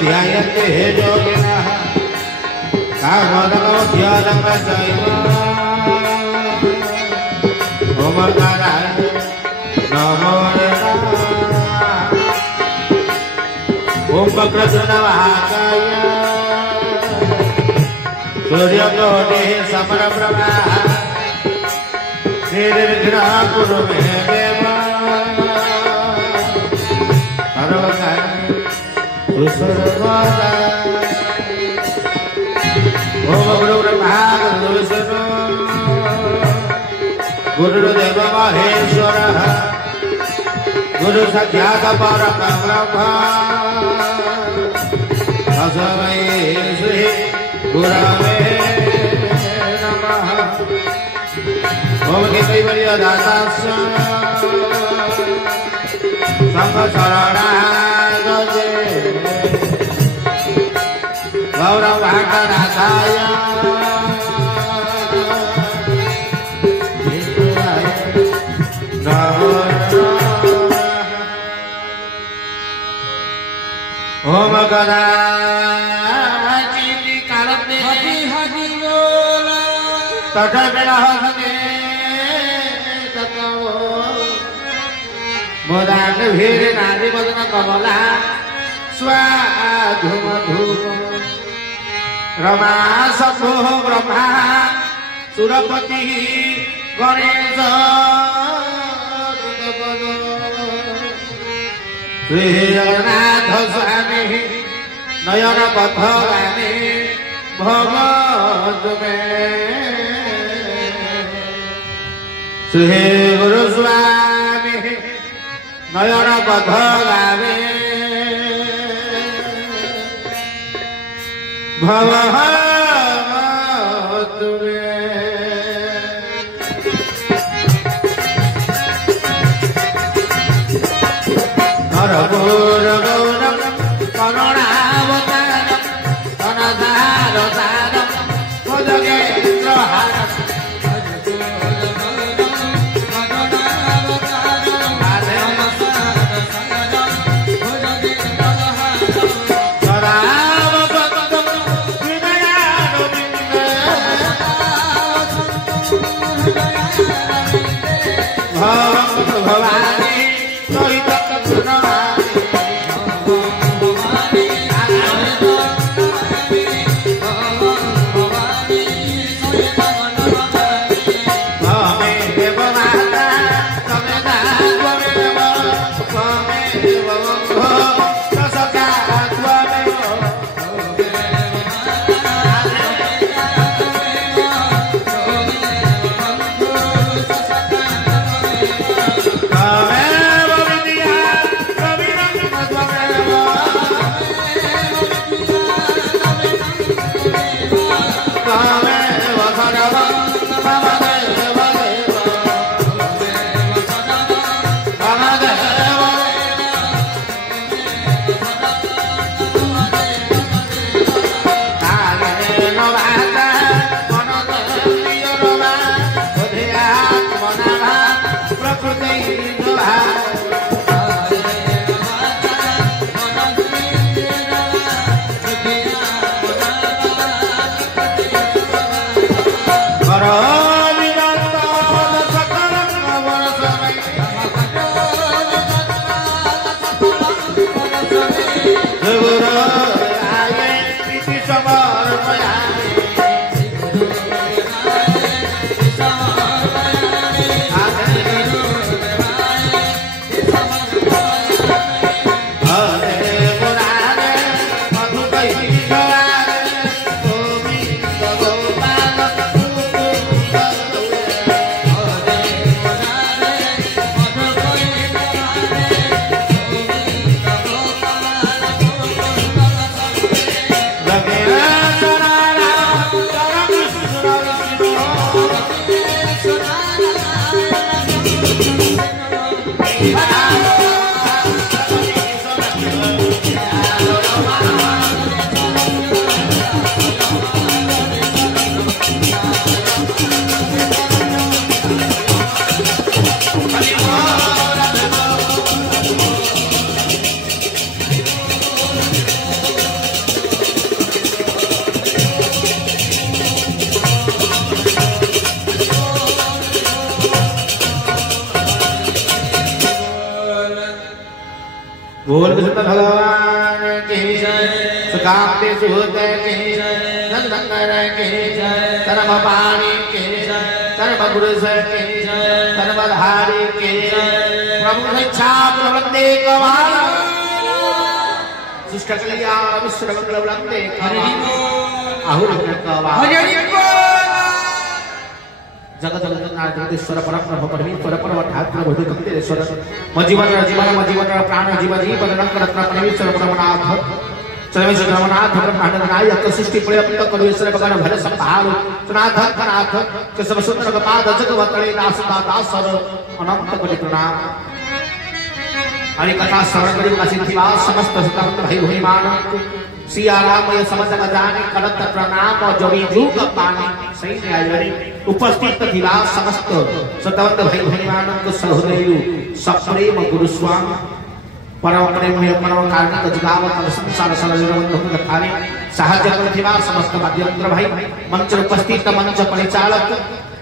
ध्यायन्ते हे योगिनः कामदमो ध्यानमसैव ओम नारायण नमो ओम वक्रतुण्डमहाकाय सूर्यकोटिः समप्रभा निर्विघ्नं कुरु मे देव सर्वदा ओम गुरु ब्रह्मा गुरु विष्णु गुरुदेव महेश्वरः गुरु साक्षात् परब्रह्म तस्मै श्री गुरवे नमः ओम कैवल्यदातास्य संघ शरणाय गौरवाङ्गनाथाय ओम गदाचिति कारते हरि हरि बोल तटबेला हसने ततो मोदान भीर नारी बदन कमला स्वाधु मधु रमा शंभो ब्रह्मा सुरपति गणेश श्री जगन्नाथ स्वामी नयन पथगामी भगवत में श्री गुरु स्वामी नयन पथगामी भगवत में नरपुर गौरव करुणावतारम अनधारतारम भजगेन्द्रहारम भवानी भगवान की सुकांति सुहृद की नंदनगर की कर्म पाणी की कर्म गुरु की कर्मधारी की प्रभु इच्छा प्रवृत्ति कवाल सुष्ट कल्याण विश्व मंगल वंदे आहुर जगत जगन्नाथेश्वर परम परमेश्वर परम ठाकुर बधु कपिलेश्वर मजीवन प्राण जीव जीवन रत्न परमेश्वर परमनाथ सर्वेश्वर परमनाथ ब्रह्मांड नायक सृष्टि प्रयत्न करुश्वर भगवान भर संभाल नाथ नाथ केशव सुंदर पाद जगवतले दास दासर अनंत कोटि प्रणाम हरि कथा श्रवण करी सिद्धिवा समस्त सुतंत्र भाई भोई मान सिया राम ये समझ जाने करत प्रणाम और जोड़ी जुग पानी सही न्याय उपस्थित थिला समस्त सतवंत भाई भगवान को सहृदयु सप्रेम गुरु स्वामी परम प्रेम परम कार्मिक जगावत संसार सरल कथाने साहाय्य करथिवा समस्त माध्यम भाई मंच उपस्थित मंच परिचालक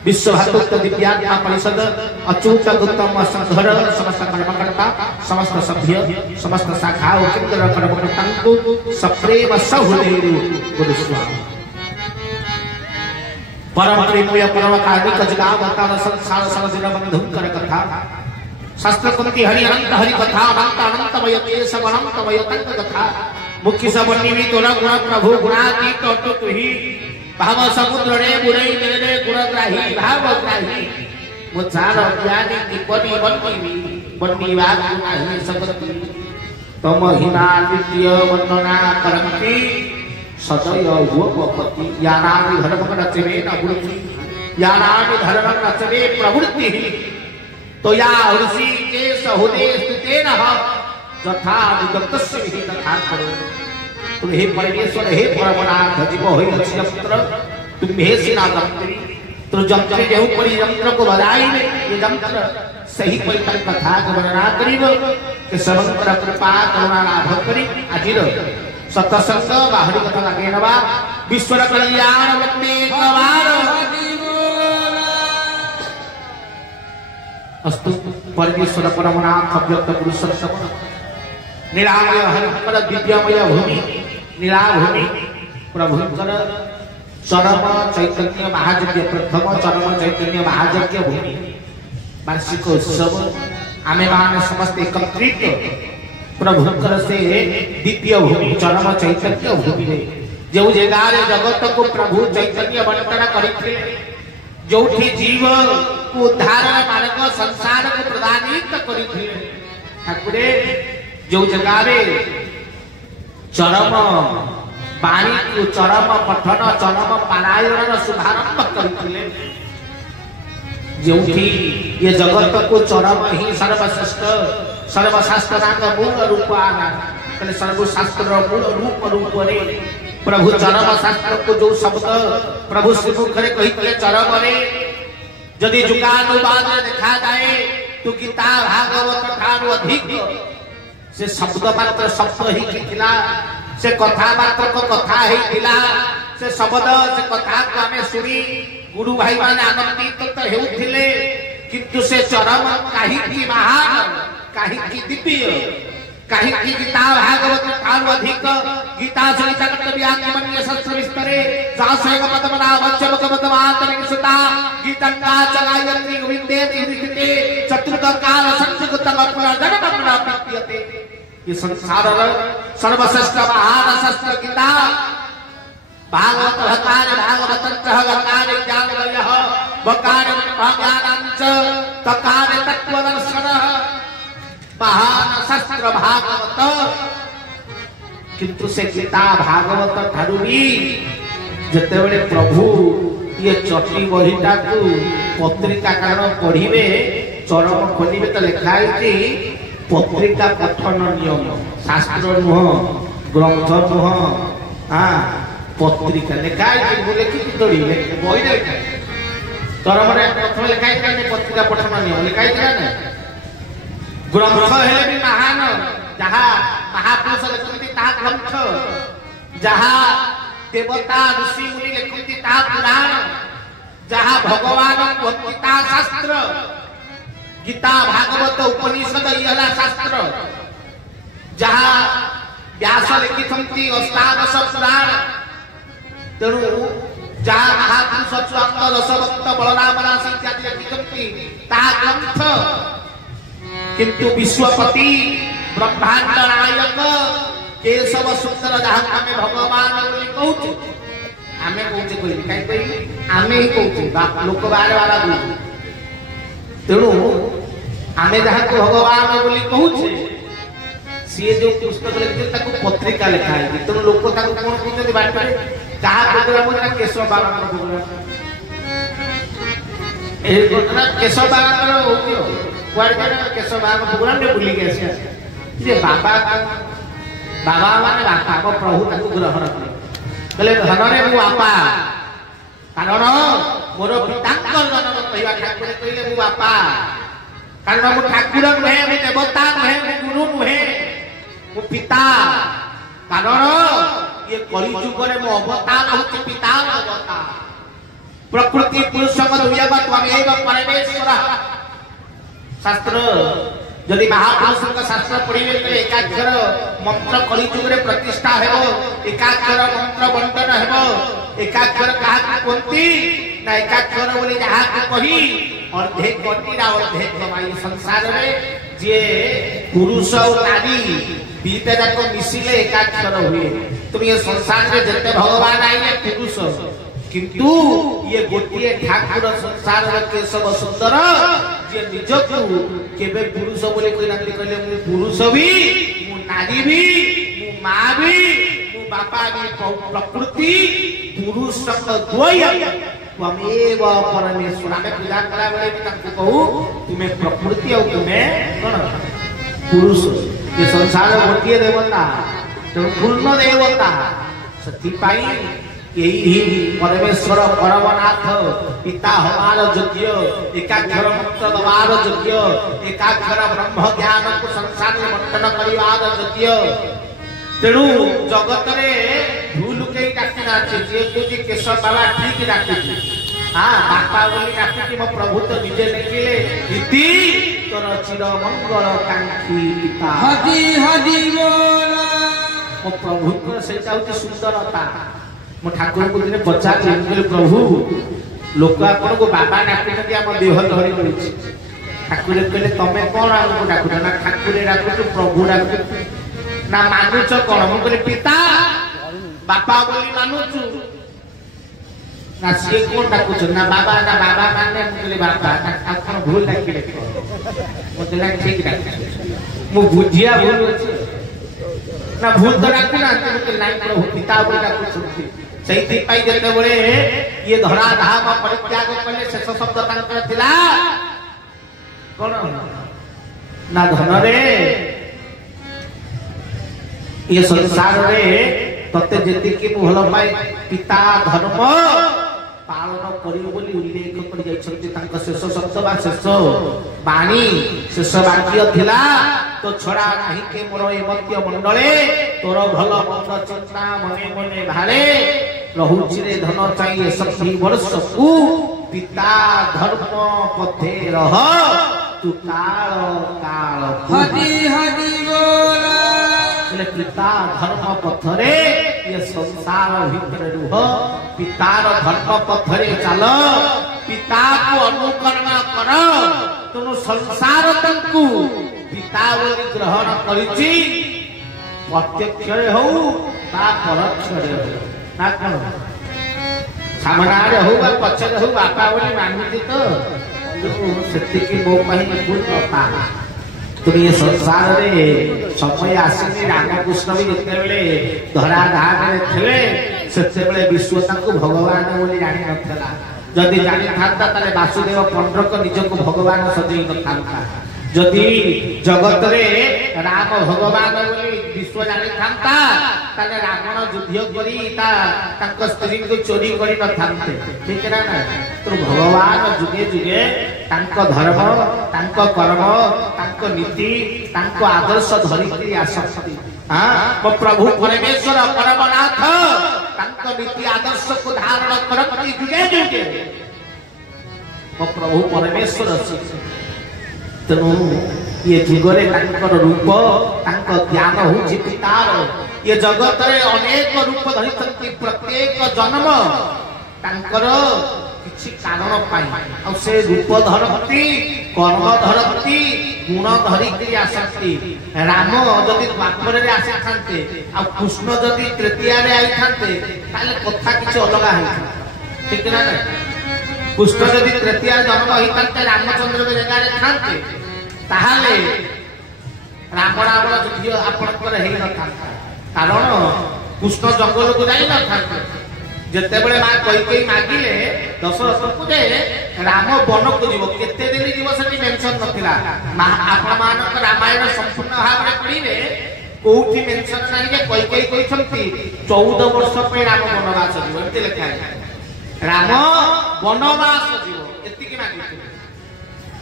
विश्व भातुक्त दिव्यात्मा परिषद अच्युत उत्तम संघर समस्त कर्मकर्ता समस्त सभ्य समस्त शाखा और केंद्र कर्मकर्ता को सप्रेम सहृदय गुरु स्वामी परम प्रेमय परम कार्मिक जगावत संसार सरल बंधु कर कथा शास्त्र कुंती हरि अनंत हरि कथा अनंत अनंतमय देश अनंतमय तंग कथा मुख्य सबन्नी तो गुण प्रभु गुणातीत तो ही भाव समुद्र रे बुरई मेरे गुणग्राही भावग्राही मुझार ज्ञानी टिप्पणी बन्नी बात नाही सकती तम हिना द्वितीय वर्णना करती सदय भूपति यानादि धर्म रचवे नवृत्ति यानादि धर्म रचवे प्रवृत्ति तो या ऋषि के सहुदे स्थितेन यथा विदग्धस्य विहि तथा करो तुम हे परमेश्वर हे परमनाथ जीव होई अछि यंत्र तुम हे सेनापति तो यंत्र जेहु परि यंत्र को बजाई ये यंत्र सही परितन कथा को वर्णना करिब के समंतर कृपा करुणा लाभ करी आजिर सतसंग बाहरी कथा लागे नवा विश्व कल्याण वंदे कवार अस्तु परमेश्वर परमनाथ अव्यक्त पुरुष सत्संग निरामय हरिकर दिव्यमय भूमि निराभूमि प्रभुकर चरम चैतन्य महायज्ञ प्रथम चरम चैतन्य महायज्ञ भूमि वार्षिक उत्सव आमे मान समस्त एकत्रित प्रभुकर से दिव्य भूमि चरम चैतन्य भूमि जो जगार जगत को प्रभु चैतन्य बंटन करते जोठी जीव को उद्धार मार्ग संसार को प्रदानित करते ठाकुरे जो जगारे चरम बाणी को चरम पठन चरम पारायण शुभारंभ करते जोठी ये जगत को चरम ही सर्वश्रेष्ठ सर्वशास्त्र मूल रूप आना सर्वशास्त्र मूल रूप रे प्रभु चरम शास्त्र को जो शब्द प्रभु श्रीमुख रे कही चरम रे यदि जुगानुवाद देखा जाए तो गीता भागवत ठानु अधिक से शब्द मात्र शब्द ही किथिला से कथा मात्र को कथा ही थिला से शब्द से कथा को हमें सुनी गुरु भाई माने आनंदित तो हेउथिले किंतु से चरम काहे की महान काहे की दिव्य काहे की गीता भागवत ठानु अधिक गीता सहित कर्तव्यात्मन्य शास्त्र विस्तरे सासैव पदमना वच्चम कमतमातरिक सुता गीतंगा चलायत्री गोविंदे तिरिते चतुर्थ काल संस्कृतम पुनर्जन्म प्राप्यते ये संसार सर्वश्रेष्ठ महान शास्त्र गीता भागवत भकार भागवत गकार ज्ञानवयः वकार ज्ञानांच तकार तत्वदर्शन महान शास्त्र भागवत किंतु से गीता भागवत ठारू भी जते बेले प्रभु ये चटी बहिटा को पत्रिका कारण पढ़िबे चरम खोलिबे तो लिखा है पत्रिका पठन नियम शास्त्र नुह ग्रंथ नुह पत्रिका लिखा है बोले कि तोड़ी बही लिखा चरम प्रथम लिखा है पत्रिका पठन नियम लिखा है ना ग्रंथ है भी महान जहाँ महापुरुष लिखती ता ग्रंथ जहाँ देवता ऋषि मुनि लिखती ता पुराण जहाँ भगवान कहती ता शास्त्र गीता भागवत उपनिषद यह शास्त्र जहाँ व्यास लिखिथंती अष्टादश पुराण तेणु जहाँ महापुरुष अच्युतानंद दशभक्त बलराम दास इत्यादि लिखिथंती ताहा ग्रंथ किंतु विश्वपति ब्रह्मांड नायक केशव सुंदर जहाँ आमे भगवान बोली कहूचे आमे कहूचे कोई काई कोई आमे ही कहूचे लोक बारे वाला बोली तेणु आमे जहाँ को भगवान बोली कहूचे सीए जो पुस्तक लिखते ताको पत्रिका लिखा है तेणु लोक ताको कोन कहते बाटे कहा प्रोग्राम है केशव बाबा प्रोग्राम ए घटना केशव बाबा होती हो क्वार केशव बाबा प्रोग्राम रे बुली के आसी जे बाबा माने बापा को प्रभु ताको ग्रहण करे कहले धनरे मु बापा कारण मोर पितांकर जन्म कहवा ठाकुर कहले मु बापा कारण मु ठाकुर नहे मु देवता नहे मु गुरु नहे मु पिता कारण ये कलि युग रे मो अवतार होछि पिता अवतार प्रकृति पुरुषम दुयम त्वमेव परमेश्वर शास्त्र यदि महापुरुष का शास्त्र पढ़िबे तो एकाक्षर मंत्र कलि युग रे प्रतिष्ठा हेबो एकाक्षर मंत्र बंटन हेबो एकाक्षर कहा कोंती ना एकाक्षर बोली जहा कही अर्धे कोटिरा अर्धे कमाई संसार रे जे पुरुष और नारी बीते जाक मिसिले एकाक्षर हुए तुम ये संसार में जते भगवान आइले पुरुष किंतु ये गोटिए ठाकुर संसार के सब सुंदर जे निजकु केबे पुरुष बोले कोई नांदी कहले मु पुरुष भी मु नारी भी मु मां भी मु बापा भी प्रकृति पुरुष द्वय त्वमेव परमेश्वर हमें पूजा कला बेले भी ताको कहू तुम्हें प्रकृति और तुम्हें कोन पुरुष ये संसार गोटिए देवता तो पूर्ण देवता सती पाई यही परमेश्वर परमनाथ पिता हमार योग्य एकाक्षर मंत्र दवार योग्य एकाक्षर ब्रह्म ज्ञान को संसार में बंटन करिवार योग्य तेणु जगत रे भूल के डाकी ना जे कोजी केशव बाबा ठीक डाकी हां बापा बोली डाकी मो प्रभु तो निजे लेखिले इति तोर चिर मंगल कांक्षी पिता हदी हदी बोला मो प्रभु को सेटा होती सुंदरता मो ठाकुर को दिने पचार बोले प्रभु लोक आपन को बाबा डाकुती हम देह धरी रही ठाकुर कहले तमे कोन हमको डाकुत ना ठाकुर डाकुत प्रभु डाकुत ना मानुच कोन हम कहले पिता बापा बोली मानुचु ना से कोन डाकुत ना बाबा माने हम कहले बाबा आपन भूल डाकिले मते ना ठीक डाक मो बुझिया भूल अछि ना भूल तो डाकु ना कहले नाही प्रभु पिता बोली डाकुत सही पाई देते बड़े ये धरा धाम परित्याग कले शेष शब्द तांकर थिला कोन ना धन रे ये संसार रे तते जति की भल पाई पिता धर्म पालन करियो बोली उल्लेख कर जाय छथि तांक शेष शब्द बा शेष बाणी शेष वाक्य थिला तो छड़ा नाही के मोर ए मध्य मंडले तोर भल मंद चिंता मने मने भाले रहुची रे धन चाहिए शक्ति वर्ष को पिता धर्म पथे रह तू काल काल हदी हदी बोला पिता धर्म पथरे ये संसार भीतर रुह पितार धर्म पथरे चल पिता को अनुकरण कर तुम संसार तंकु पिता बोली ग्रहण करिछि प्रत्यक्ष हो ता परोक्ष हो ना कोन सामना रे हो बा पछ रे हो बापा बोली मानुति तो सत्य की मो पहि भूल पता तुम ये संसार रे समय आसीनी रामकृष्ण भी जते बेले धरा धाम रे थिले सेते बेले विश्व ताको भगवान बोली जानि नथला जदि जानि थांता तले वासुदेव पंडर को निज को भगवान सजई न थांता जदि जगत रे राम भगवान बोली विश्व जानि थांता तले रावण युद्ध करी ता ताको स्त्री को चोरी करी न थांते ठीक है ना तो भगवान जुगे जुगे तांको धर्म तांको कर्म तांको नीति तांको आदर्श धरि करी आसक्ति हां वो प्रभु परमेश्वर परमनाथ तांको नीति आदर्श को धारण करती जुगे जुगे वो प्रभु परमेश्वर अछि तेणु ये जुगरे तांकर रूप तांक ज्ञान होछि पितार ये जगत रे अनेक रूप धरितंती प्रत्येक जन्म तांकर किछि कारण पाई आ से रूप धरती कर्म धरती गुण धरिकी आसक्ति राम जदि द्वापर रे आसी थांते आ कृष्ण जदि तृतीया रे आई थांते ताले कथा किछि अलगा है ठीक ना कृष्ण जदि तृतीया जन्म होई थांते रामचंद्र के जगह रे थांते ताहाले राम रावण युद्ध आपनकर हेई न थांता कारण कृष्ण जंगल को जाई न थांते जते बेले मां कई मागिले दशरथ को जे राम वन को जीव केते दिन जीव सेठी मेंशन नथिला आपण मानक रामायण संपूर्ण भाव रे पढिले कोठी मेंशन नाही के कई कहिसंती 14 वर्ष पे राम वनवास जीव एते लिखा है राम वनवास जीव एति की मागिले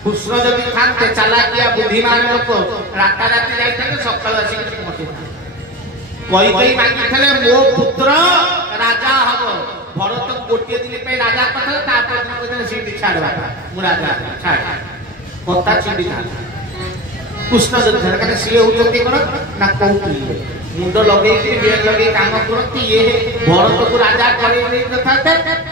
कृष्ण जदि थांते चालाकिया बुद्धिमान लोक राता राती जाइते सकाळ आसी पहुंचे कई मागिले मो पुत्र राजा हबो भरत गोटे दिन पे राजा पठल तापर दिन को सीट छाड़वा मु राजा छाड़ कथा छिडी था कृष्ण जदि धरकने सिए होचंती कोन ना कोउली मुंड लगे कि बेल लगे काम करती ये भरत को राजा करे नहीं कथा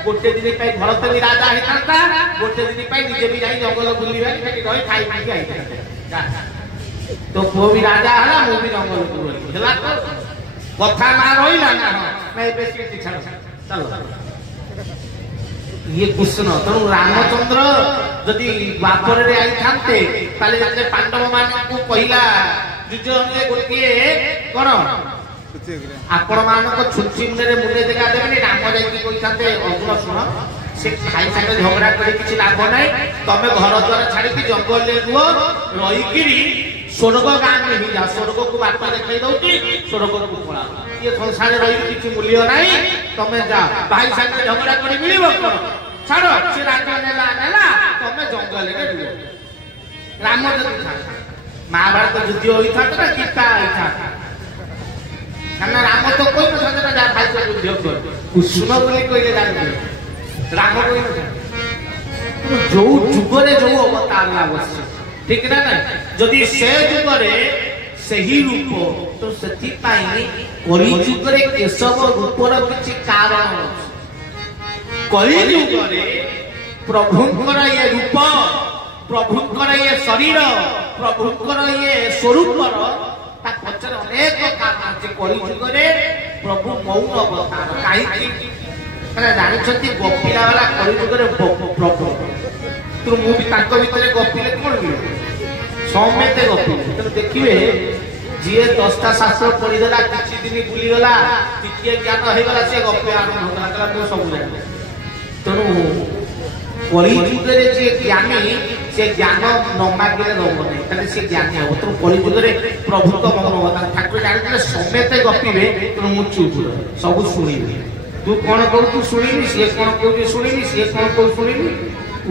गोटे दिन पे भरत भी राजा हिताता गोटे दिन पे निजे भी जाई जंगल बुलीबा रही खाई पी आई तो को भी राजा हला मु भी जंगल बुली हला तो कथा ना रहिला ना मैं बेसी छाड़ चलो ये कृष्ण तेणु रामचंद्र जदि द्वापर रे आई थांते ताले जते पांडव मान को कहिला दुर्योधन गोटे कोन आपण मान को छुच्ची मुंडे रे मुंडे देखा देबेनी राम जाई की कहि थांते अर्जुन सुन से खाई संगे झगड़ा करे किछि लाभ नै तमे घर द्वार छाड़ी की जंगल ले रुओ रही किरी स्वर्ग गान में ही जा स्वर्ग को बापा देखाई दउची स्वर्ग को पळा ये संसार रही किछि मूल्य नाही तमे जा भाई संगे झगड़ा करी मिलिबो कोन छाड़ो से राजा नेला तमे जंगल रे रुओ राम जति था महाभारत युद्ध होई था ना गीता होई था काना राम तो कोई न सजना जा भाई को युद्ध कर कृष्ण बोली कइले जाने राम कोई न जो जुगरे जो अवतार आवश्यक ठीक ना ना जदि से जुगरे सही रूप तो सेति पाई कली जुगरे केशव रूपर किछि कारण कली जुगरे प्रभुंकर ये रूप प्रभुंकर ये शरीर प्रभुंकर ये स्वरूप ता पचर अनेक कारण अछि कली जुगरे प्रभु मौन अवतार काई माने जानि छथि गोपिला वाला कली जुगरे प्रभु तो मु भी ताको भीतर गपिले कोन मिले सौम्यते गपिले तो देखिबे जे 10टा शास्त्र पढ़ी देला किछि दिन बुली गला किछि ज्ञान हे गला से गपे आरंभ होता तो सब जाने तनु कली जुगरे जे ज्ञानी से ज्ञान न मागिले रहबो नै तने से ज्ञानी हो तो कली जुगरे प्रभु को मगन होता ठाकुर जानि सौम्यते गपिबे तो मु चुप सब सुनिबे तू कोन कहू तू सुनिबी से कोन कहू सुनिबी से कोन कहू सुनिबी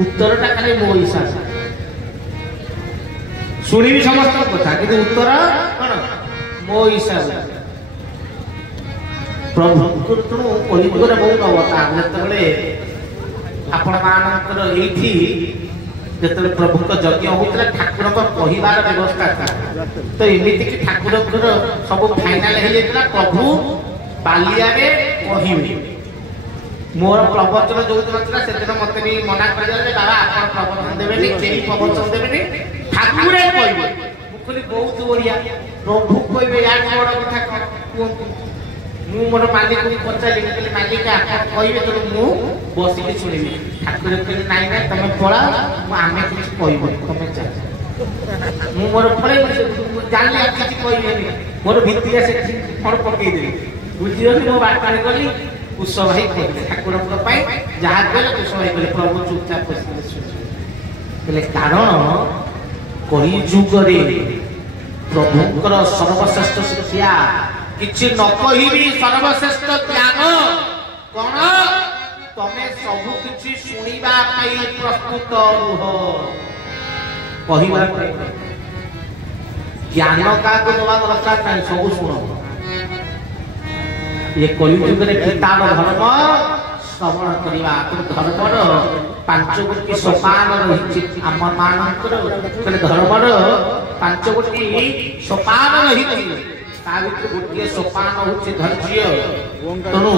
उत्तरटा खाली मो हिसाब सुनिबी समस्त कथा कि उत्तर कोन मो हिसाब प्रभु को कली जुगरे बहुत अवतार जतबले आपण मानकर एठी जतबले प्रभु को यज्ञ होतला ठाकुर को कहिबार व्यवस्था था तो एमिति कि ठाकुर को सब फाइनल हे जेतला प्रभु बालिया रे कहिबे मोर प्रवचन जो दिन से मत भी मना कर बाबा आप प्रवचन देवे केही प्रवचन देवे ठाकुर कहबे मुखली बहुत बढ़िया प्रभु कहबे या बड़ कथा कहतु मु मोर मालिक को पचाली कहले मालिक आप कहबे तो मु बसी के सुनिबी ठाकुर कहले नाइ ना तमे पळा मु आमे किछ कहबो तमे जा मु मोर पळे जानले किछ कहबे मोर भितिया से फड़ पकई दे बुझियो मो बात करी कुश भाई कहले ठाकुर जहाँ कहले कुश भाई कहले प्रभु चुपचाप बसले कारण कली जुगरे प्रभुंकर सर्वश्रेष्ठ शिक्षा किछि न कहिबी सर्वश्रेष्ठ ज्ञान कोन तमे सब किछि सुनिबा पई प्रस्तुत रुह कहिबा ज्ञान का को दवा दरकार नै सब सुनो ये कलियुग रे किताब धर्म श्रवण करिवा तो धर्मर पांच गोटी समान रहिछि आम मानकर कहले धर्मर पांच गोटी सोपान रही ता भीतर गोटे सोपान होची धैर्य तेणु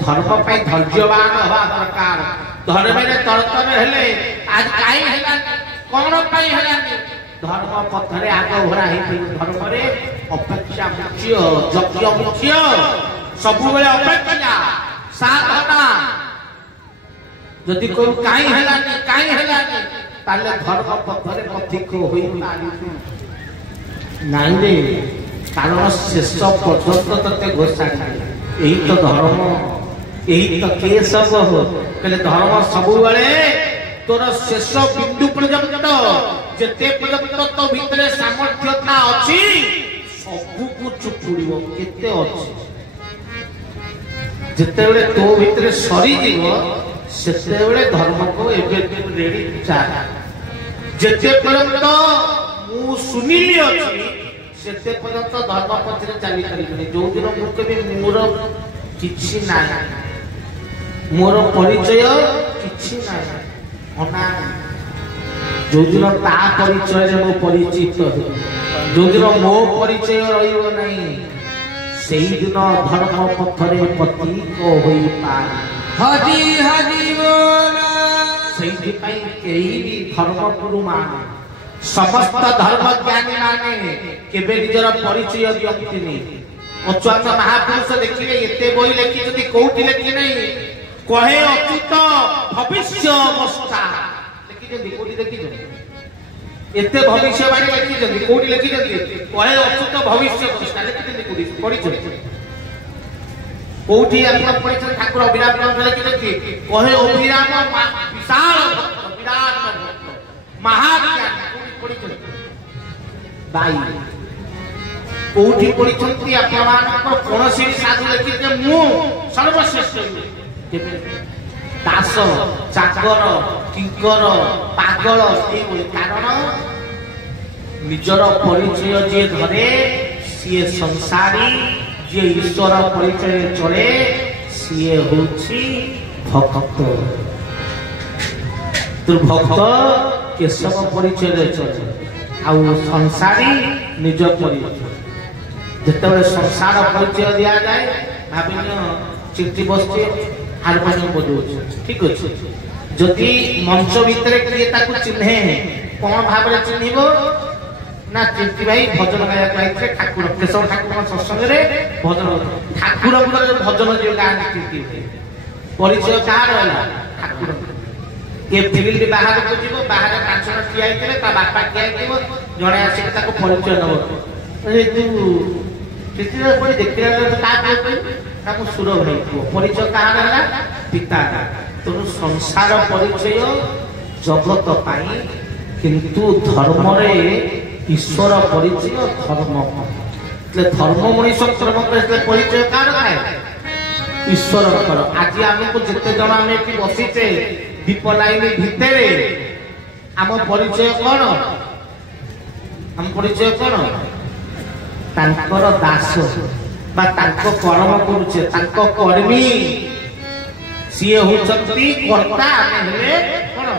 धर्म पे धैर्यवान हवा दरकार धर्म में तरतर हेले आज काई हेला कोन पाई हेला धर्म पथरे आग भरा हे धर्म रे अपेक्षा मुख्य यज्ञ मुख्य सब बेले अपेक्षा साधना जदि कोई काई हेला ताले धर्म पथरे पथिक होई नाही रे कारण शेष पर्यंत तते घोषणा यही तो धर्म यही तो के सब हो कहले धर्म सब बेले तोर शेष बिंदु पर्यंत जेते पर्यंत तो भितरे सामर्थ्यता अछि सब को चुपुड़िबो केते अछि जेते बेले तो भितरे सरी जीवो सेते बेले धर्म को एबे रेडी चाह जेते पर्यंत मु सुनिली अछि सेते पर्यंत धर्म पथरे चली करी जो दिन मु कभी मोर किछि नाही मोर परिचय किछि नाही अना जो दिन ता परिचय रे मो परिचित जो दिन मो परिचय रहिबो नाही सेही दिन धर्म पथरे पथिक होई पार हरि हरि बोल सेही पई केही भी धर्म गुरु मान समस्त धर्म ज्ञानी माने केबे निजर परिचय दियंतिनी अच्युत महापुरुष देखिले एते बोई लेखि जदि कोठी लेखि नै कहे अच्युत भविष्य अवस्था लेखि जदि कोठी देखि जदि एते भविष्यवाणी लेखि जदि कोठी लेखि जदि कहे अच्युत भविष्य अवस्था लेखि जदि कोठी परिचय कोठी आपण परिचय ठाकुर अभिराम ग्रंथ लेखि जदि कहे अभिराम विशाल विराट महाज्ञानी बाई कोठी पढिछंती आपमानक कोनसी साधु लेखि जे मु सर्वश्रेष्ठ दास चाकर किंकर पागल ए बोली कारण निजर परिचय जे धरे सिए संसारी जे ईश्वर परिचय चले सिए होछि भक्त तु भक्त केशव परिचय चले आउ संसारी निज परिचय जेतेबेले संसार परिचय दिया जाए भाबिनो चिट्ठी बसचे हारमोनियम बजाउछ ठीक अछि जदि मंच भितरे किए ताकू चिन्हे कोन भाबरे चिन्हिबो ना चिट्ठी भाई भजन गाया पाइछे ठाकुर केशव ठाकुर सत्संग रे भजन ठाकुर भजन जे गान चिट्ठी परिचय कार होला ठाकुर ये फील्ड बाहर को जीवो बाहर काचन ठिया आइतले ता बापा ठिया आइतबो जणे आसी ताको परिचय नबो अरे तू किसी कोई देखिला तो का कहबो ताको सुर भाई परिचय कहां रहला पिता तो संसार परिचय जगत पाई किंतु धर्म रे ईश्वर परिचय धर्म એટલે ધર્મ મଣିଷ કર્મ કરે પરિચય કાર થાય ईश्वर कर आज हमको जिते जन आम एठी बसिचे दीप लाइन भितरे आम परिचय कौन आम परिचय कौन तांकर दास बा तांको कर्म करूचे तांको कर्मी सीए होचंती कर्ता हेले कोन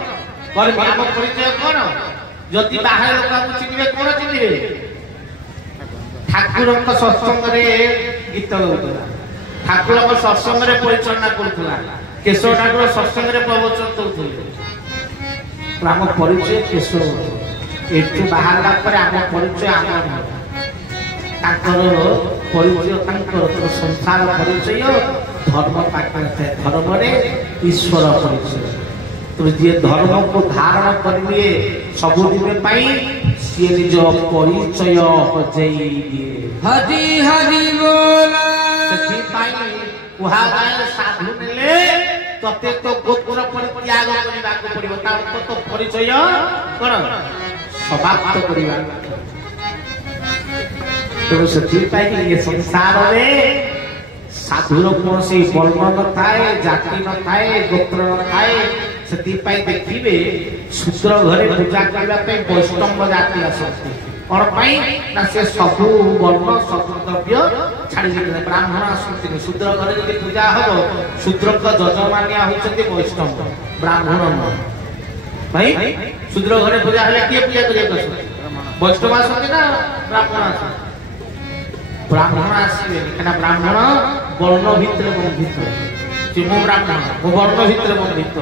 कर्मी आम परिचय कौन जति बाहर लोक हम चिनिबे कोन चिनिबे ठाकुर को सत्संग रे गीत गाउतला ठाकुर को सत्संग रे परिचालना करथला केशव ठाकुर सत्संग रे प्रवचन करथले आम परिचय केशव एठू बाहर पर आम परिचय आम ताकर परिचय ताकर संसार परिचय धर्म पाखे धर्म रे ईश्वर परिचय तो जे धर्म को धारण करिए सबुदिन पाई से निज परिचय हजई दिए हरि हरि बोल सखी पाई कुहा गाय साधु नेले तते तो गोत्र परित्याग करिबा को पड़िबो ता तो परिचय कोन समाप्त करिबा तो सखी पाई ये संसार रे साधुर कौन से वर्ण न थाए जाति न थाए गोत्र न थाए सती पाई देखिबे शूद्र घरे पूजा करबा पे वैष्णव जाति आसती और पाई ना से सबु वर्ण सब द्रव्य छाड़ी दे ब्राह्मण आसती शूद्र घरे यदि पूजा हबो शूद्र का जजमानिया होचते वैष्णव ब्राह्मण न भाई शूद्र घरे पूजा हले के पूजा करिया বৈষ্ণব আসবে না ব্রাহ্মণ আসবে? ব্রাহ্মণ আসবে কেন? ব্রাহ্মণ বর্ণ ভিতরে বন্ধিত, ମୁଁ ବ୍ରାହ୍ମଣ, ମୁଁ ବର୍ଣ୍ଣ ଭିତରେ ବନ୍ଧିତ,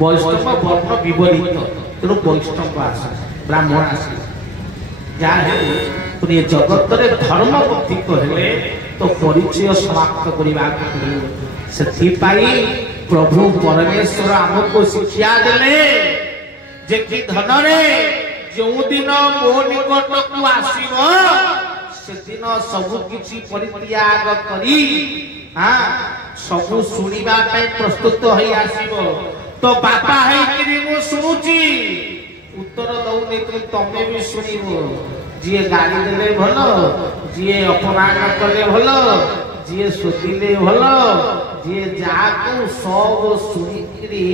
ବୈଷ୍ଣବ ବର୍ଣ୍ଣ ବିପରୀତ, ତେଣୁ ବୈଷ୍ଣବ ଆସେ, ବ୍ରାହ୍ମଣ ଆସେ। ଯାହା ହେଉ ଏ ଜଗତରେ ଧର୍ମ ପଥିକ ହେଲେ ତ ପରିଚୟ ସମାପ୍ତ କରିବାକୁ ପଡ଼ିବ। ସେଥିପାଇଁ ପ୍ରଭୁ ପରମେଶ୍ୱର ଆମକୁ ଶିକ୍ଷା ଦେଲେ ଯେ କି ଧନରେ ଯେଉଁଦିନ ମୋ ନିକଟକୁ ଆସିବ ସେଦିନ ସବୁ କିଛି ପରିତ୍ୟାଗ କରି ସବୁ ଶୁଣିବା ପାଇଁ ପ୍ରସ୍ତୁତ ହୋଇ ଆସିବ। ତ ବାପା ହେଇକିରି ମୁଁ ଶୁଣୁଛି, ଉତ୍ତର ଦଉନି, ତମେ ବି ଶୁଣିବ। ଯିଏ ଗାଳି ଦେଲେ ଭଲ, ଯିଏ ଅପମାନ କଲେ ଭଲ, ଯିଏ ଶୋଧିଲେ ଭଲ, ଯିଏ ଯାହାକୁ ସବୁ ଶୁଣିକିରି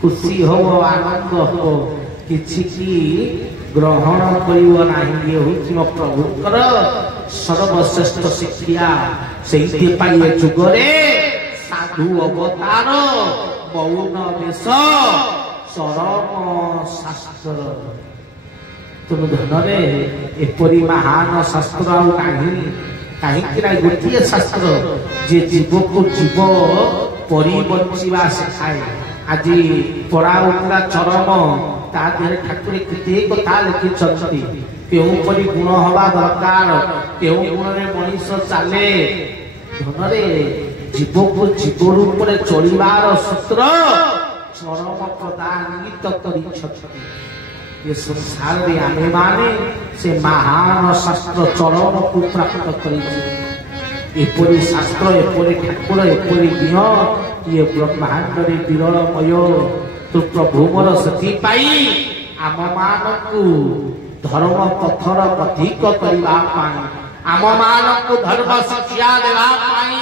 ଖୁସି ହବ, ଆନନ୍ଦ ହବ, କିଛି କି ଗ୍ରହଣ କରିବ ନାହିଁ। ଇଏ ହେଉଛି ମୋ ପ୍ରଭୁଙ୍କର ସର୍ବଶ୍ରେଷ୍ଠ ଶିକ୍ଷା। ସେଇଥିପାଇଁ ଏ ଯୁଗରେ ସାଧୁ ଅବତାର, ମୌନ ବେଶ, ଚରମ ଶାସ୍ତ୍ର। ତେଣୁ ଧନରେ ଏପରି ମହାନ ଶାସ୍ତ୍ର ଆଉ ନାହିଁ। କାହିଁକି ନା ଗୋଟିଏ ଶାସ୍ତ୍ର ଯେ ଜୀବକୁ ଜୀବ ପରିବଞ୍ଚିବା ଶିଖାଏ। ଆଜି ପଢା ଉଠିଲା ଚରମ, ତା ଦେହରେ ଠାକୁର କେତେ କଥା ଲେଖିଛନ୍ତି। କେଉଁପରି ଗୁଣ ହବା ଦରକାର, କେଉଁ ଗୁଣରେ ମଣିଷ ଚାଲେ। ଧନରେ ଜୀବକୁ ଜୀବ ରୂପରେ ଚଳିବାର ସୂତ୍ର ଚରମ ପ୍ରଦାନିତ କରିଛନ୍ତି। ଏ ସଂସାରରେ ଆମେମାନେ ସେ ମହାନ ଶାସ୍ତ୍ର ଚରମକୁ ପ୍ରାପ୍ତ କରିଛୁ। ଏପରି ଶାସ୍ତ୍ର, ଏପରି ଠାକୁର, ଏପରି ଦିନ ଇଏ ବ୍ରହ୍ମାଣ୍ଡରେ ବିରଳମୟ। ତୁ ପ୍ରଭୁ ମୋର ସେଥିପାଇଁ ଆମମାନଙ୍କୁ ଧର୍ମ ପଥର ଅଧିକ କରିବା ପାଇଁ, ଆମମାନଙ୍କୁ ଧର୍ମ ଶିକ୍ଷା ଦେବା ପାଇଁ,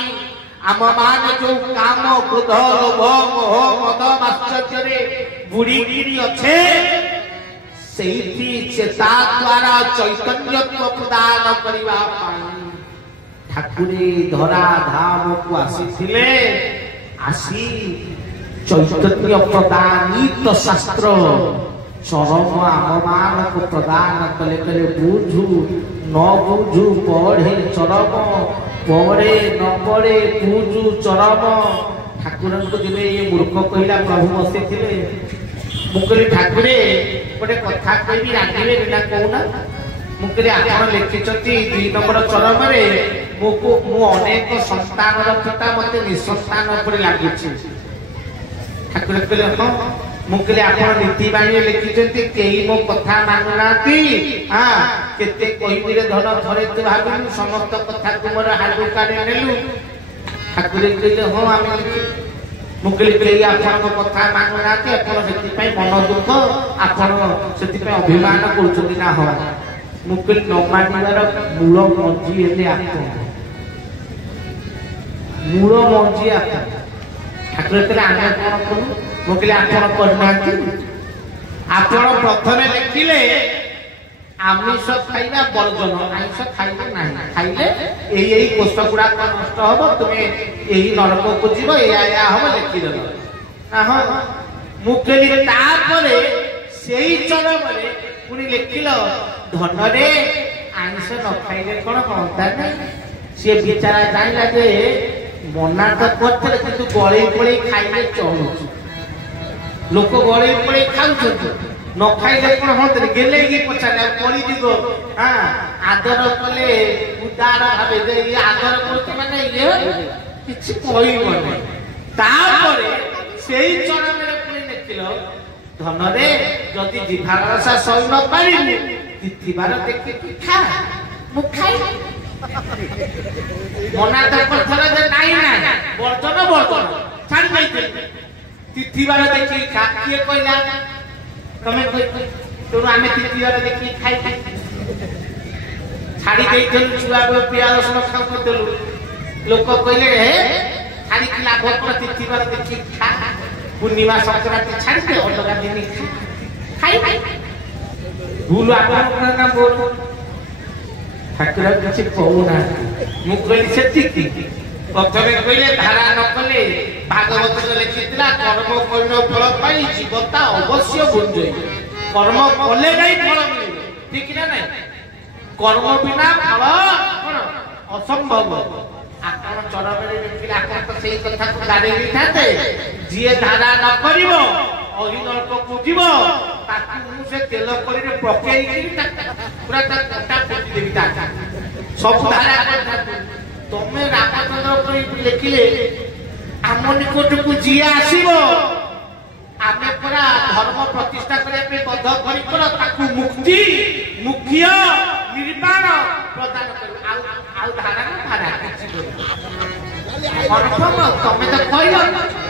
ଆମମାନେ ଯୋଉ କାମ, କ୍ରୋଧ, ଲୋଭ, ମୋହ, ମଦ, ମାତ୍ସର୍ଯ୍ୟରେ ବୁଡ଼ିକିରି ଅଛେ, ସେଇଠି ଚେତା ଦ୍ୱାରା ଚୈତନ୍ୟତ୍ଵ ପ୍ରଦାନ କରିବା ପାଇଁ ଠାକୁରେ ଧରା ଧାମକୁ ଆସିଥିଲେ। ଆସି ଚୈତନ୍ୟ ପ୍ରଦାନିତ ଶାସ୍ତ୍ର ଚରମ ଆମମାନଙ୍କୁ ପ୍ରଦାନ କଲେ। କଲେ ବୁଝୁ ନ ବୁଝୁ ପଢ଼େ ଚରମ, ପଢ଼େ ନ ପଢ଼େ ବୁଝୁ ଚରମ। ଠାକୁରଙ୍କୁ ଦିନେ ଇଏ ମୂର୍ଖ କହିଲା, ପ୍ରଭୁ ବସିଥିଲେ। ମୁଁ କହିଲି ଠାକୁରେ ଗୋଟେ କଥା କହିବି, ରାଗିବେ ନା କହୁନା? ମୁଁ କହିଲି ଆପଣ ଲେଖିଛନ୍ତି 2 ନମ୍ବର ଚରମରେ ମୁଁ ଅନେକ ସନ୍ତାନର ପିତା, ମତେ ନିଃସନ୍ତାନ ଉପରେ ଲାଗୁଛି। ଠାକୁର କହିଲେ ହଁ। ମୁଁ କହିଲି ଆପଣ ନୀତିବାଣୀରେ ଲେଖିଛନ୍ତି କେହି ମୋ କଥା ମାନୁନାହାନ୍ତି, କେତେ କହିବିରେ ଧନ ଥରେ ତୁ ଭାବିଲୁ, ସମସ୍ତ କଥା ତୁମର ହାଲୁ କାଢି ନେଲୁ। ଠାକୁର କହିଲେ ହଁ ଆମେ। ମୁଁ କହିଲି କେହି ଆପଣଙ୍କ କଥା ମାନୁନାହାନ୍ତି, ଆପଣ ସେଥିପାଇଁ ମନ ଦୁଃଖ, ଆପଣ ସେଥିପାଇଁ ଅଭିମାନ କରୁଛନ୍ତି ନା? ହଁ। ମୁଁ କହିଲି ନ ମାନିବାର ମୂଳ ମଞ୍ଜି ହେଲେ ଆପଣ, ମୂଳ ମଞ୍ଜି ଆପଣ। ଠାକୁର କହିଲେ ଆମେ କଣ କରୁ? ମୁଁ କହିଲି ଆପଣ କରିନାହାନ୍ତି। ଆପଣ ପ୍ରଥମେ ଲେଖିଲେ ଆମିଷ ଖାଇବା ବର୍ଜନ, ଆମିଷ ଖାଇବେ ନାହିଁ, ଖାଇଲେ ଏଇ କୋଷ ଗୁଡାକ ନଷ୍ଟ ହବ, ତୁମେ ଏହି ନରକକୁ ଯିବ, ଏୟା ହବ, ଲେଖିଦେବ। ମୁଁ କହିଲି ତାପରେ ସେଇ ଚରମରେ ପୁଣି ଲେଖିଲ ଧନରେ ଆମିଷ ନ ଖାଇଲେ କଣ କହନ୍ତା ନାହିଁ। ସିଏ ବିଚାରା ଜାଣିଲା ଯେ ମନା ତ କରିଥିଲେ, କିନ୍ତୁ ଗଳେଇ ପଳେଇ ଖାଇଲେ ଚଳୁଛି। ଲୋକ ଗଳେଇ ପଳେଇ ଖାଉଛନ୍ତି, ନ ଖାଇଲେ କଣ ହନ୍ତେ? ଗେଲେଇକି ପଚାରିଲେ ପଡିଯିବ। ଆଦର କଲେ ଉଦାର ଭାବେ ଯେ ଇଏ ଆଦର କରୁଛି ମାନେ ଇଏ କିଛି କହିବନି। ତାପରେ ସେଇ ଚରଣରେ ପୁଣି ଲେଖିଲ ଧନରେ ଯଦି ଜିଭାର ରସ ସହି ନ ପାରିବୁ, ତିଥିବାର ଦେଖିକି ଖା। ମୁଁ ଖାଇ ମନା ତ କରିଥିଲା ଯେ ନାଇଁ ନାଇଁ ବର୍ଜନ ବର୍ଜନ ଛାଡ଼ି ଦେଇଥିଲି, ତିଥିବାର ଦେଖିକି ଖା। କିଏ କହିଲା? ତମେ କହିଛ। ତେଣୁ ଆମେ ତିଥିବାର ଦେଖିକି ଖାଇ ଛାଡ଼ି ଦେଇଥିଲୁ। ଛୁଆ ପିଆଜ ରସୁଣ ଖାଉନଥିଲୁ। ଲୋକ କହିଲେ ଛାଡ଼ିକି ଲାଭ କଣ? ତିଥିବାର ଦେଖିକି ଖା। ପୂର୍ଣ୍ଣିମା ସଂକ୍ରାନ୍ତି ଛାଡ଼ିଦେ, ଅଲଗା ଦିନ ଖାଇ। ଭୁଲ ଆପଣଙ୍କର ନା ବୋଲ? ଠାକୁର କିଛି କହୁନାହାନ୍ତି। ମୁଁ କହିଲି ସେତିକି। ପ୍ରଥମେ କହିଲେ ଧାରା ନ କଲେ, ଭାଗବତରେ ଲେଖିଥିଲା କର୍ମ କରିନ ଫଳ ପାଇ ଜୀବତା ଅବଶ୍ୟ ଭୁଞ୍ଜଇ। କର୍ମ କଲେ ଯାଇ ଫଳ ମିଳିବ। ঠিক না নাই কর্ম বিনা ফল কোন অসম্ভব ଆପଣ ଚରମରେ ଦେଖିଲେ ଆପଣ ତ ସେଇ କଥାକୁ ଗାଡ଼ି ଦେଇଥାନ୍ତେ ଯିଏ ଧାରା ନ କରିବ ଅହିନଳକକୁ ଯିବ ତାକୁ ମୁଁ ସେ ତେଲ କରିରେ ପକେଇକି ପୁରା ତା କଣ୍ଟା ପୋତି ଦେବି ତା ସବୁ ଧାରା କରିଥାନ୍ତି ତମେ ରାମଚନ୍ଦ୍ର କରି ଲେଖିଲେ ଆମ ନିକଟକୁ ଯିଏ ଆସିବ ଆମେ ପୁରା ଧର୍ମ ପ୍ରତିଷ୍ଠା କରିବା ପାଇଁ ବଦ୍ଧ କରିକର ତାକୁ ମୁକ୍ତି ମୁଖ୍ୟ ନିର୍ବାଣ ପ୍ରଦାନ କରିବ ଆଉ ଧାରା ତମେ ତ କହିଲ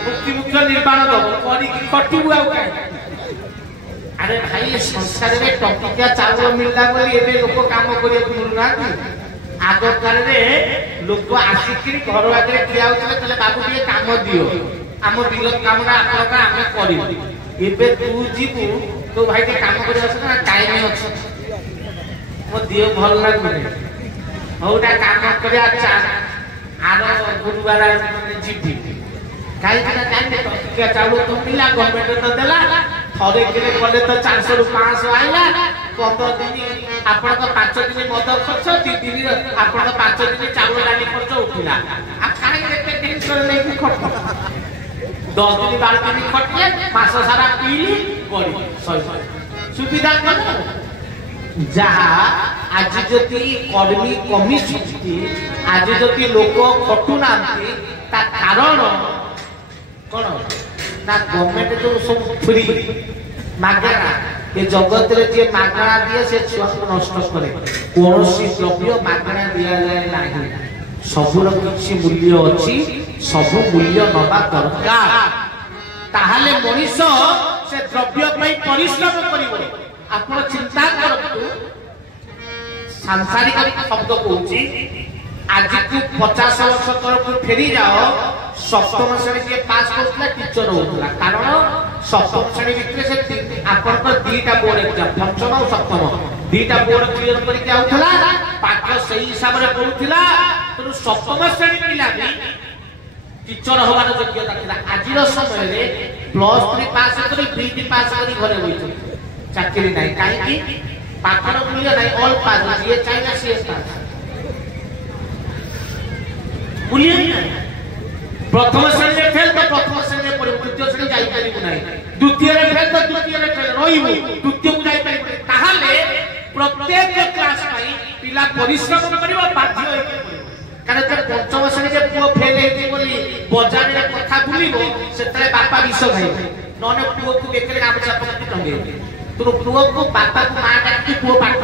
ମୁକ୍ତି ମୁଖ୍ୟ ନିର୍ବାଣ ଦବ କରିକି କଟିବୁ ଆଉ କାହିଁ ଆରେ ଭାଇ ସଂସାରରେ ଟଙ୍କିକିଆ ଚାଉଳ ମିଳିଲା ବୋଲି ଏବେ ଲୋକ କାମ କରିବାକୁ ମିଳୁନାହାନ୍ତି ଆଗ କାଳରେ ଲୋକ ଆସିକିରି ଘର ଆଗରେ ଠିଆ ହଉଥିଲେ କହିଲେ ବାବୁ ଟିକେ କାମ ଦିଅ ଆମ ବିଲ କାମଟା ଆପଣଙ୍କ ଆମେ କରିବୁ ଏବେ ତୁ ଯିବୁ ତୋ ଭାଇ ଟିକେ କାମ କରିବା ଅଛି ନା ଟାଇମ ଅଛି ମୋ ଦେହ ଭଲ ଲାଗୁନି ହଉଟା କାମ କରିବା ଆର ଗୁରୁବାର ଯିବି କାହିଁକି ନା ଜାଣିଲେ ଟଙ୍କିକିଆ ଚାଉଳ ତ ମିଳିଲା ଗଭର୍ଣ୍ଣମେଣ୍ଟ ତ ଦେଲା ଥରେ କିଲେ କଲେ ତ 400 ରୁ 500 ଆଇଲା 15 ଦିନ ଆପଣଙ୍କ 5 ଦିନ ମଦ ଖର୍ଚ୍ଚ 2 ଦିନ ଆପଣଙ୍କ 5 ଦିନ ଚାଉଳ ଡାଲି ଖର୍ଚ୍ଚ ଉଠିଲା ଆଉ କାହିଁକି ଏତେ ଟେନସନ ନେଇକି ଖର୍ଚ୍ଚ 10 ଦିନ 12 ଦିନ ଖର୍ଚ୍ଚ ମାସ ସାରା ପିଇଲି ପଡି ସୁବିଧା କର ଯାହା ଆଜି ଯଦି କର୍ମୀ କମିଛନ୍ତି ଆଜି ଯଦି ଲୋକ ଖଟୁନାହାନ୍ତି ତା କାରଣ କଣ ନା ଗଭର୍ଣ୍ଣମେଣ୍ଟ ଯୋଉ ସବୁ ଫ୍ରି ମାଗଣା ଏ ଜଗତରେ ଯିଏ ମାଗଣା ଦିଏ ସେ ଛୁଆକୁ ନଷ୍ଟ କରେ କୌଣସି ଦ୍ରବ୍ୟ ମାଗଣା ଦିଆଯାଏ ନାହିଁ ସବୁର କିଛି ମୂଲ୍ୟ ଅଛି ସବୁ ମୂଲ୍ୟ ନବା ଦରକାର ତାହେଲେ ମଣିଷ ସେ ଦ୍ରବ୍ୟ ପାଇଁ ପରିଶ୍ରମ କରିବ ଆପଣ ଚିନ୍ତା କରନ୍ତୁ ସାଂସାରିକ ଶବ୍ଦ କହୁଛି ଆଜିକୁ 50 ବର୍ଷ ତଳକୁ ଫେରି ଯାଅ ସପ୍ତମ ଶ୍ରେଣୀ ଯିଏ ପାସ୍ କରୁଥିଲା ଟିଚର ହଉଥିଲା କାରଣ ସପ୍ତମ ଶ୍ରେଣୀ ଭିତରେ ସେ ଆପଣଙ୍କ ଦିଟା ବୋର୍ଡ ଏକ୍ଜାମ ପଞ୍ଚମ ଆଉ ସପ୍ତମ ଦିଟା ବୋର୍ଡ କ୍ଲିୟର କରିକି ଆଉଥିଲା ପାଠ ସେଇ ହିସାବରେ ପଢୁଥିଲା ତେଣୁ ସପ୍ତମ ଶ୍ରେଣୀ ପିଲା ବି ଟିଚର ହବାର ଯୋଗ୍ୟତା ଥିଲା ଆଜିର ସମୟରେ +3 ପାସ୍ କରି BD ପାସ୍ କରି ଘରେ ବଇଛନ୍ତି ଚାକିରି ନାହିଁ କାହିଁକି ପାଠର ମୂଲ୍ୟ ନାହିଁ ଅଲ୍ ପାସ୍ ଯିଏ ଚାହିଁଲା ସିଏ ପାସ୍ ମୂଲ୍ୟ ନାହିଁ ପ୍ରଥମ ଶ୍ରେଣୀରେ ଫେଲ୍ ତ ପ୍ରଥମ ଶ୍ରେଣୀରେ ପଢିବୁ ଦ୍ୱିତୀୟ ଶ୍ରେଣୀ ଯାଇପାରିବୁ ନାହିଁ ଦ୍ୱିତୀୟରେ ଫେଲ୍ ତ ଦ୍ୱିତୀୟରେ ଫେଲ୍ ରହିବୁ ତୃତୀୟକୁ ଯାଇପାରିବୁ ତାହେଲେ ପ୍ରତ୍ୟେକ କ୍ଲାସ ପାଇଁ ପିଲା ପରିଶ୍ରମ କରିବ ବାଧ୍ୟ ହୋଇକି କାରଣ ପଞ୍ଚମ ଶ୍ରେଣୀରେ ପୁଅ ଫେଲ୍ ହେଇଛି ବୋଲି ବଜାରରେ କଥା ବୁଲିବ ସେତେବେଳେ ବାପା ବିଷ ଖାଇବେ ନହେଲେ ପୁଅକୁ ବେକରେ ଗାମୁଛା ପକେଇ ଟଙ୍ଗେଇବେ ତୋର ପୁଅକୁ ବାପାକୁ ମା ଡାକି ପୁଅ ପାଠ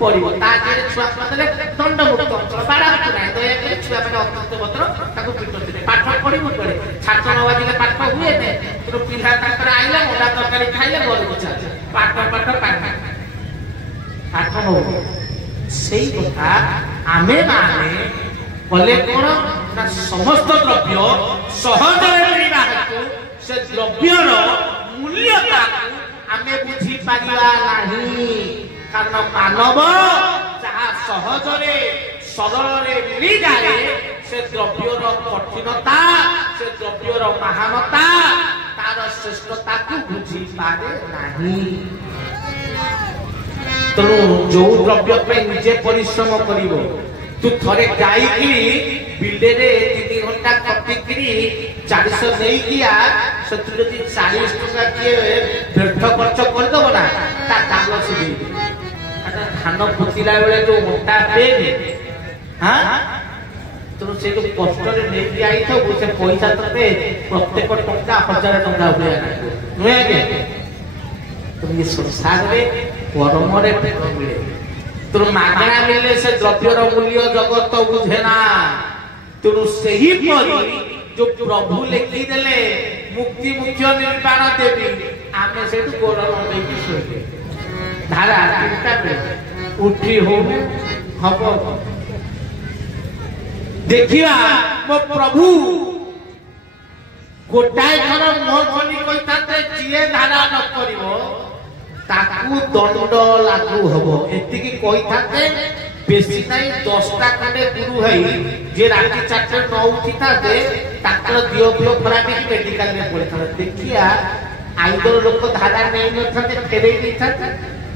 ପଢିବ ତା ଆଗରେ ଛୁଆ ଦେଲେ ଦଣ୍ଡମୁକ୍ତ ଅଞ୍ଚଳ ବାଡ଼ାକୁ ନାହିଁ ଦୟାକରି ଛୁଆ ମାନେ ଅତ୍ୟନ୍ତ ଭଦ୍ର ତାକୁ ପିଟନ୍ତି ପାଠ ପଢିବୁ ପଢେ ଛାତ ନ ବାଜିଲେ ପାଠ ହୁଏନି ତୋର ପିଲା ତାଙ୍କର ଆଇଲା ଅଣ୍ଡା ତରକାରୀ ଖାଇଲେ ଘରକୁ ଚାଲେ ପାଠ ପାଠ ପାଠ ପାଠ ହଉ ସେଇ କଥା ଆମେ ମାନେ କଲେ କଣ ନା ସମସ୍ତ ଦ୍ରବ୍ୟ ସହଜରେ ମିଳିବା ହେତୁ ସେ ଦ୍ରବ୍ୟର ମୂଲ୍ୟତାକୁ ଆମେ ବୁଝିପାରିବା ନାହିଁ କାରଣ ମାନବ ଯାହା ସହଜରେ ସରଳରେ ମିଳିଯାଏ ସେ ଦ୍ରବ୍ୟର କଠିନତା ସେ ଦ୍ରବ୍ୟର ମହାନତା ତାର ଶ୍ରେଷ୍ଠତାକୁ ବୁଝିପାରେ ନାହିଁ ତେଣୁ ଯୋଉ ଦ୍ରବ୍ୟ ପାଇଁ ନିଜେ ପରିଶ୍ରମ କରିବ ତୁ ଥରେ ଯାଇକିରି ବିଲରେ 3 ଘଣ୍ଟା ଖଟିକିରି 400 ନେଇକିଆ ସେଥିରୁ ଯଦି 40 ଟଙ୍କା କିଏ ବ୍ୟର୍ଥ ଖର୍ଚ୍ଚ କରିଦବ ନା ତା କାମ ସେ ଧାନ ପୋତିଲା ବେଳେ ଯୋଉ ମୋଟା ପେନି ତେଣୁ ସେ ଯୋଉ କଷ୍ଟରେ ନେଇକି ଆଇଥିବୁ ସେ ପଇସା ତତେ ପ୍ରତ୍ୟେକ ଟଙ୍କା 1000 ଟଙ୍କା ଭଳିଆ ନୁହେଁ ଆଜ୍ଞା ତୁମେ ସଂସାରରେ କର୍ମରେ ମିଳେ ତେଣୁ ମାଗଣା ମିଳିଲେ ସେ ଦ୍ରବ୍ୟର ମୂଲ୍ୟ ଜଗତ ବୁଝେ ନା ତେଣୁ ସେହିପରି ଯୋଉ ପ୍ରଭୁ ଲେଖିଦେଲେ ମୁକ୍ତି ମୁଖ୍ୟ ନିର୍ବାଣ ଦେବି ଆମେ ସେଠୁ ଗୋଡ଼ ଲଗେଇକି ଶୋଇଲେ ଧାରା 3ଟା ବେଳେ ଉଠି ହଉ ହବ ଦେଖିବା ମୋ ପ୍ରଭୁ ଗୋଟାଏ ଥର ମୋ ଭଳି କହିଥାନ୍ତେ ଯିଏ ଧାରା ନ କରିବ ତାକୁ ଦଣ୍ଡ ଲାଗୁ ହବ ଏତିକି କହିଥାନ୍ତେ ବେଶୀ ନାହିଁ 10ଟା ଖଣ୍ଡେ ଗୁରୁ ଭାଇ ଯେ ରାତି 4ଟାରେ ନ ଉଠିଥାନ୍ତେ ତାଙ୍କର ଦିହ ଫିଅ ଖରାପ ହେଇକି ମେଡିକାଲରେ ପଡିଥାନ୍ତେ ଦେଖିଆ ଆଇଦର ଲୋକ ଧାରା ନେଇନଥାନ୍ତେ ଫେରେଇ ଦେଇଥାନ୍ତେ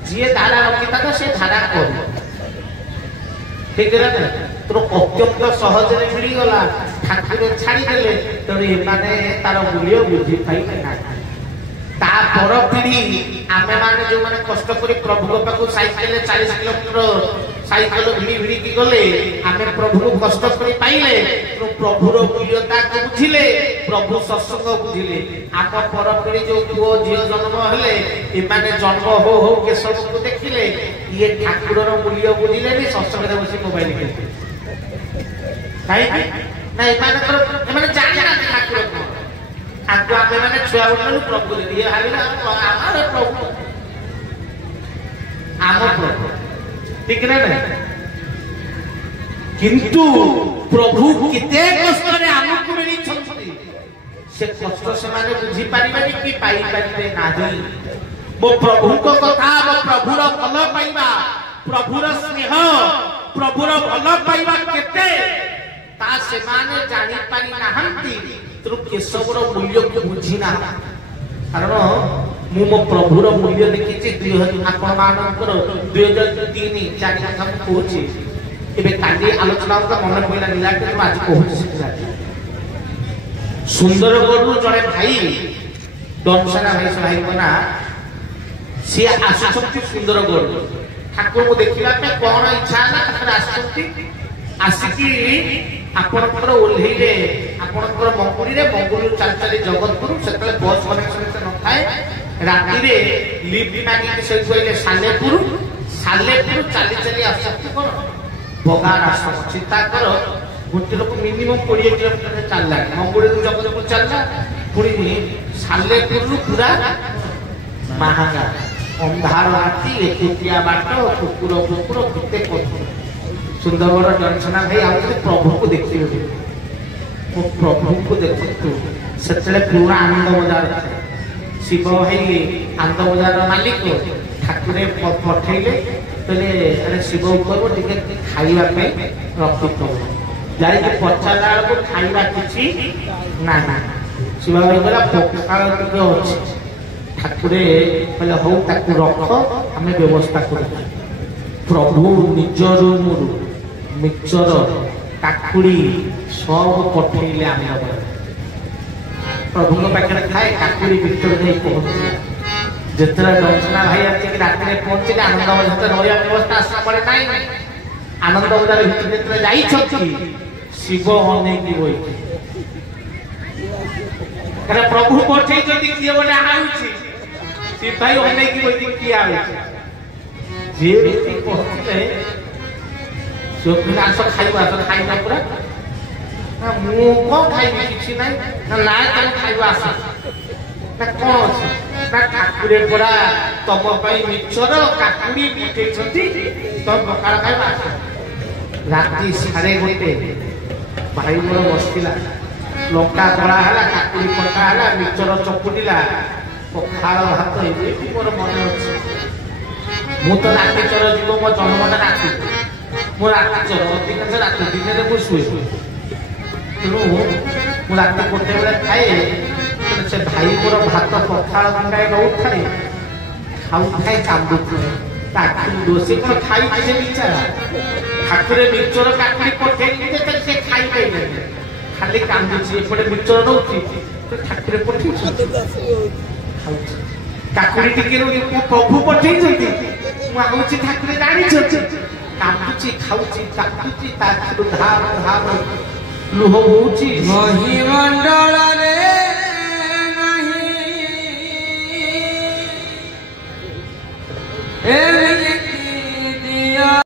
जी धारा रखिता तो से धारा कर ठीक है ना तो अत्यंत सहज मिल गला ठाकुर छाड़ीदे तो एमाने तार मूल्य बुझी पाइले ना ता पर पीढ़ी आमे माने जो माने कष्ट करी प्रभु को पाखु साइकेल 40 किलोमीटर साइकेल भिड़ी भिड़ी की गले आमे प्रभु को कष्ट करी पाइले तो प्रभुर मूल्यता को बुझिले प्रभु सत्संग बुझिले आम पर पीढ़ी जो पुओ झियो जन्म हेले एमाने जन्म हो केशव को देखिले ये ठाकुरर मूल्य बुझिले भी सत्संग रे बसी मोबाइल खेलते काई ना एमाने जाने ना ठाकुर को आगु आमे माने छुआ उठलु प्रभु रे ये हालिला आमार प्रभु आम प्रभु ठीक ना किंतु प्रभु किते कष्ट रे हमकु मिली छथि से कष्ट से माने बुझी पारिबानी कि पाई पारिबे नाही मो प्रभु को कथा मो प्रभुर भल पाइबा प्रभुर स्नेह प्रभुर भल पाइबा केते ता से माने जानि पारि नाहंती तो केशवर मूल्य को बुझी ना कारण मु मो प्रभुर मूल्य देखिछि 2000 आपण मानकर 2003 4 कथा कहूछि एबे काली आलोचना का मन पइला निलाटे तो आज कहूछि सिखला सुंदरगढ़ जड़े भाई दंसना भाई भाई बना सी आसुछंती सुंदरगढ़ ठाकुर को देखिला पे कोन इच्छा ना ठाकुर आसुछंती आसिकी आपणकर ओल्हेले आपणकर मंगुरी चल चली जगतपुर से बस कनेक्शन न थाए राति रे लिफ्ट मागी से गइले सालेपुर चली चली आसती कोन बगार आस चिंता कर गोटे लोक मिनिमम 20 किलोमीटर चलला मंगुरी जगतपुर चलला पुणी सालेपुर पूरा महागा अंधार राति एकुटिया बाट कुकुर केते कथु सुंदरगढ़ दंसना भाई आउ प्रभु को देखिए वो प्रभु को देखतु से पुरा आनंद बजार शिव भाई आनंद बजार मालिक ठाकुर पठेले पहले अरे शिव ऊपर टिके खाइबा पे रखितो जाई पचाला को खाइबा किछि ना शिव भाई बोला पखाल टिके अछि ठाकुर पहले हो ताकू रख हमें व्यवस्था कर प्रभु निज रूम मिक्सर काकुड़ी सब पठेले आमे प्रभु पाखे खाए काकुड़ी मिक्सर नहीं पहुंचे जितना दंसना भाई आके रात में पहुंचे आनंद बजार रहा व्यवस्था आसा पड़े ना आनंद बजार भीतर जाई शिव अनेक बई प्रभु पठे किए बोले आउछि शिव भाई अनेक बई किए आउछि जे व्यक्ति पहुंचे आस खाइबा खाइबा पूरा मु कौन खाइबी किसी ना ना तुम खाइबा आस ना कौन अच्छे ना ठाकुर पूरा तुम मिक्सर काकुड़ी पठे तुम पखाड़ खाइबा राति 1:30 भाई मोर बसला लंका कड़ा है काकुड़ी पका है मिक्सर चपुटिला पखाड़ भात मोर मन अच्छे मु तो राति चर जीव मो जन्मटा राति मो राति चर अधिकांश राति दिन में मुझे शुए तेणु मु राति 1 बेले खाए से भाई मोर भात पखाड़ गंडाए नौ खाए खाऊ खाए कांदुथु रोषे कौन खाई से बिचारा ठाकुर मिक्सर काकुड़ी पठे से खाई पाइले खाली कांदुची एपटे मिक्सर नौची तो ठाकुर पठे काकुड़ी टिके प्रभु पठे मुझे ठाकुर जानी कांदुची खाऊची काटुची धार धार लुह होउची महिमंडल